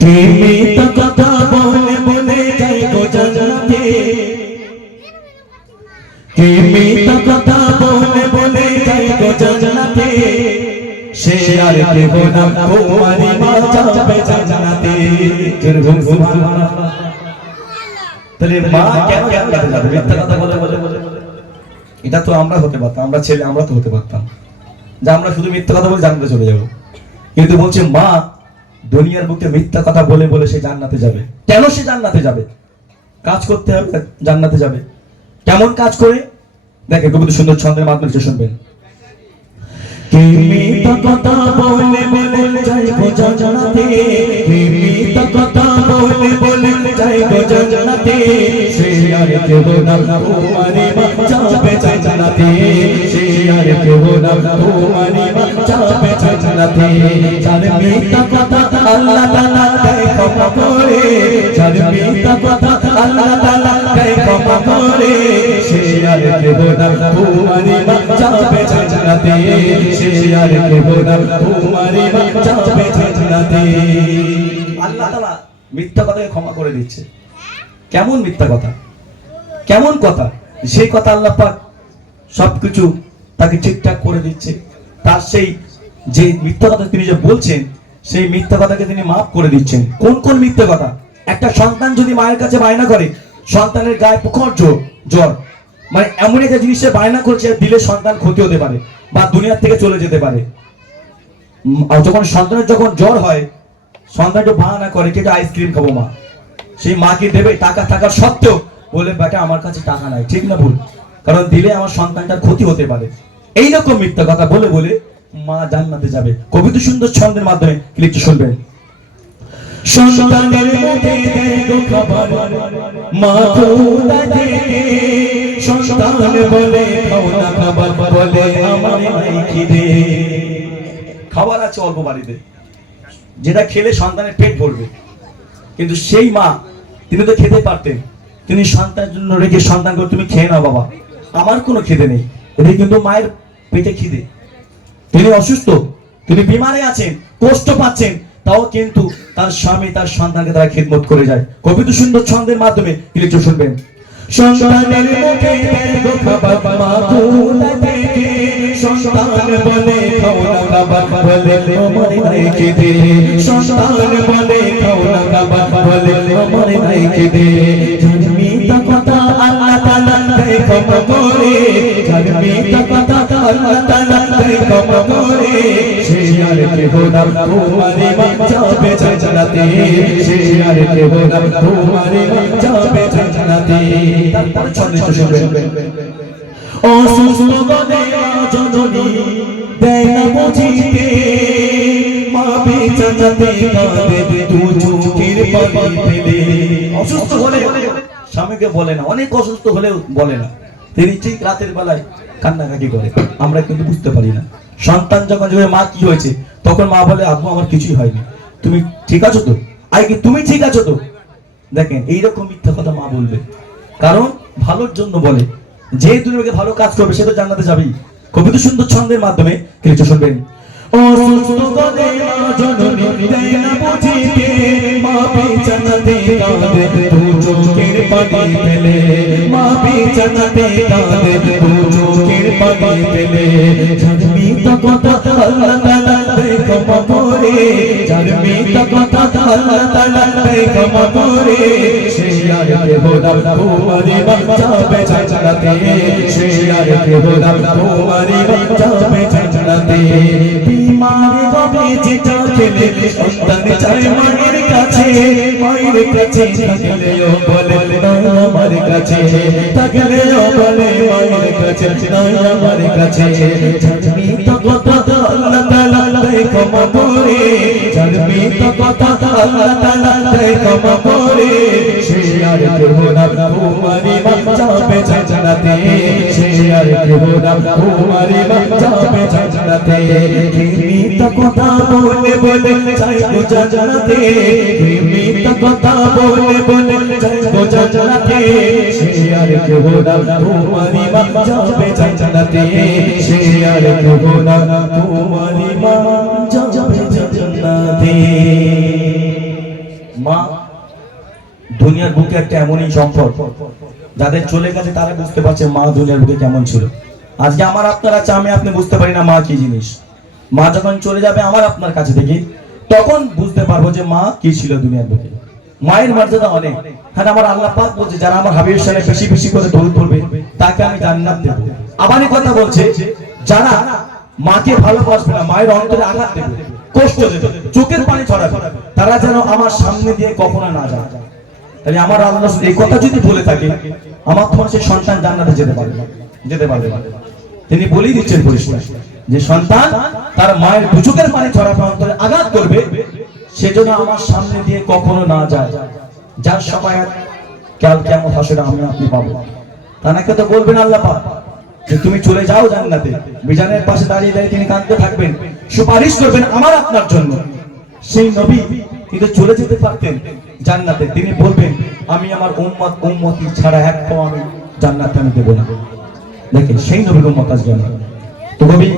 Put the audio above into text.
কে মিথ্যা কথা বলে বলে যায় গো জান্নাতে, কে মিথ্যা কথা বলে বলে যায় গো জান্নাতে, সে আর কেহ না তোমারি মা যাবে জান্নাতে। তাহলে মা কেন জান্নাতে যাবে? মিথ্যা কথা বলে বলে বলে। এটা তো আমরা হতে পারতাম, আমরা ছেলে আমরা তো হতে পারতাম যে আমরা শুধু মিথ্যা কথা বলে জান্নাতে চলে যাব। কিন্তু বলছে মা দুনিয়ার বুকে মিথ্যা কথা বলে বলে সে জান্নাতে যাবে। কেন সে জান্নাতে যাবে? কাজ করতে হবে, জান্নাতে যাবে। কেমন কাজ করে? দেখে খুব সুন্দর ছন্দের মাধ্যমে শুনবেন। কে মিথ্যা কথা বলে বলে যায় গো জান্নাতে, কে মিথ্যা কথা বলে বলে যায় গো জান্নাতে, সে আর কেহ না তোমারি মা যাবে জান্নাতে, সে আর কেহ না তোমারি মা যাবে জান্নাতে। যার মিথ্যা কথা আল্লাহ তাআলা দেয় ক্ষমা করে, যার মিথ্যা কথা আল্লাহ তাআলা দেয় ক্ষমা করে, সে আর কেহ না তোমারি মা যাবে জান্নাতে, সে আর কেহ না তোমারি মা যাবে জান্নাতে। আল্লাহ তাআলা মিথ্যা কথাকে ক্ষমা করে দিচ্ছে। কেমন মিথ্যা কথা, কেমন কথা? সেই কথা আল্লাহ পাক সবকিছু তাকে ঠিকঠাক করে দিচ্ছে। তার সেই যে মিথ্যা কথা তিনি যে বলছেন সেই মিথ্যা কথাকে তিনি মাফ করে দিচ্ছেন। কোন কোন মিথ্যা কথা? একটা সন্তান যদি মায়ের কাছে বায়না করে, সন্তানের গায়ে প্রখর জ্বর, মানে এমন একটা জিনিসে বায়না করছে দিলে সন্তান ক্ষতি হতে পারে বা দুনিয়ার থেকে চলে যেতে পারে। আর যখন সন্তানের যখন জ্বর হয়, সন্তান একটু বাহানা করে কিন্তু আইসক্রিম খাবো মা, সেই মাকে দেবে টাকা থাকার সত্ত্বেও বলে বেটা আমার কাছে টাকা নাই। ঠিক না ভুল? কারণ দিলে আমার সন্তানটার ক্ষতি হতে পারে। এইরকম মিথ্যা কথা বলে বলে মা জান্নাতে যাবে। কবিতা সুন্দর ছন্দের মাধ্যমে লিখতে শুনবেন। সন্তানের মুখে দেয় গো খাবার, মা খোদা দেখে, সন্তান বলে খাও না খাবার, বলে আমার নাই খিদে। খাবার আছে অল্প বাড়িতে, যেটা খেলে সন্তানের পেট ভরবে, কিন্তু সেই মা তিনি তো খেতে পারতেন, তিনি সন্তানের জন্য রেখে সন্তানকে তুমি খেয়ে নাও বাবা, আমার কোনো খিদে নেই। এটা কিন্তু মায়ের পেটে খিদে। তিনি অসুস্থ, তিনি বিমারে আছেন, কষ্ট পাচ্ছেন, তাও কিন্তু তার স্বামী তার সন্তানকে তারা খিদমত করে যায়। কবিতা সুন্দর ছন্দের মাধ্যমে লিখতে শুনবেন। সন্তানের মুখে দেয় গো খাবার, মা খোদা দেখে, সন্তান বলে খাও না খাবার, বলে আমার নাই খিদে, সন্তান বলে খাও না খাবার, বলে আমার নাই খিদে। যার মিথ্যা কথা আল্লাহ তাআলা দেয় ক্ষমা করে, যার মিথ্যা কথা আল্লাহ তাআলা দেয় ক্ষমা করে, সে আর কেহ না তোমারি মা যাবে জান্নাতে, সে আর কেহ না তোমারি মা যাবে জান্নাতে। তারপরে ছন্দে শুনবেন। অসুস্থ বলে জননী দেয় না বুঝিতে, মা বিছানাতে কাঁদে দু চোখের পানি ফেলে। অসুস্থ হলে স্বামীকে বলে না, অনেক অসুস্থ হলেও বলে না, তিনি ঠিক রাতের বেলায় কান্নাকাটি করে। আমরা কিন্তু বুঝতে পারি না। সন্তান যখন মা কি হয়েছে, তখন মা বলে আব্বু আমার কিছুই হয়নি, তুমি ঠিক আছো তো? আই কি তুমি ঠিক আছো তো? দেখেন এইরকম মিথ্যা কথা মা বলবে, কারণ ভালোর জন্য বলে। যে দুনিয়াকে ভালো কাজ করবে সে তো জান্নাতে যাবেই। কবিতা সুন্দর ছন্দের মাধ্যমে কিছু শুনবেন। অসুস্থ বলে জননী দেয় না বুঝিতে, মা বিছানাতে কাঁদে দু চোখের পানি ফেলে, মা বিছানাতে কাঁদে দু চোখের পানি ফেলে। যার মিথ্যা কথা আল্লাহ তাআলা দেয় ক্ষমা করে, যার মিথ্যা কথা আল্লাহ তাআলা দেয় ক্ষমা করে, সে আর কেহ না তোমারি মা যাবে জান্নাতে, সে আর কেহ না তোমারি মা যাবে জান্নাতে। বিমার হবে যেটা খেলে সন্তান চায় মায়ের কাছে, মায়ের কাছে থাকলেও বলে না আমার কাছে, থাকলেও বলে মায়ের কাছে না আমার কাছে। যার মিথ্যা কথা আল্লাহ তাআলা দেয় ক্ষমা করে, যার মিথ্যা কথা আল্লাহ তাআলা দেয় ক্ষমা করে, সে আর কেহ না তোমারি মা যাবে জান্নাতে, সে আর কেহ না তোমারি মা যাবে জান্নাতে। মিথ্যা কথা বলে বলে যায় গো জান্নাতে, মিথ্যা কথা বলে বলে যায় গো জান্নাতে, সে আর কেহ না তোমারি মা যাবে জান্নাতে, সে আর কেহ না তোমারি মা যাবে জান্নাতে। মা দুনিয়ার বুকে একটা এমনই সম্পদ, যাদের চলে গেছে তারা বুঝতে পারছে মা দুনিয়ার বুকে কেমন ছিল। আজকে আমার আপনার আছে, আমি আপনি বুঝতে পারি না মা কি জিনিস। মা যখন চলে যাবে আমার আপনার কাছে থেকে, তখন বুঝতে পারবো যে মা কি ছিল দুনিয়ার বুকে। মায়ের মর্যাদা অনেক। হ্যাঁ, আমার আল্লাহ পাক বলছে যারা আমার হাবিবের সামনে বেশি বেশি করে দরুদ পড়বে তাকে আমি জান্নাত দেব। আবার এই কথা বলছে যারা মাকে ভালোবাসবে না, মায়ের অন্তরে আঘাত দেবে, কষ্ট দেবে, চোখের পানি ছড়াবে, তারা যেন আমার সামনে দিয়ে কখনো না যায়। তাহলে আমার আল্লাহ এই কথা যদি বলে থাকে, আমার তোমার সেই সন্তান জান্নাতে যেতে পারবে না। তিনি বলেই দিচ্ছেন পরিষ্কার যে সন্তান তার মায়ের চোখের পানি ছড়াবে, অন্তরে আঘাত করবে, সেজন্য আমার সামনে দিয়ে কখনো না যায়। যার সময় কাল কিয়ামত হাসরে আমি আপনি পাবো, তাকে তো বলবেন আল্লাহ পাক যে তুমি চলে যাও জান্নাতে। মিজানের পাশে দাঁড়িয়ে দাঁড়িয়ে তিনি কাঁদতে থাকবেন, সুপারিশ করবেন আমার আপনার জন্য। সেই নবী কিন্তু চলে যেতে পারতেন জান্নাতে, তিনি বলবেন আমি আমার উম্মতি ছাড়া এক পাও আমি জান্নাতে আমি দেব না। দেখেন সেই নবীর উম্মত আজকে। তো নবী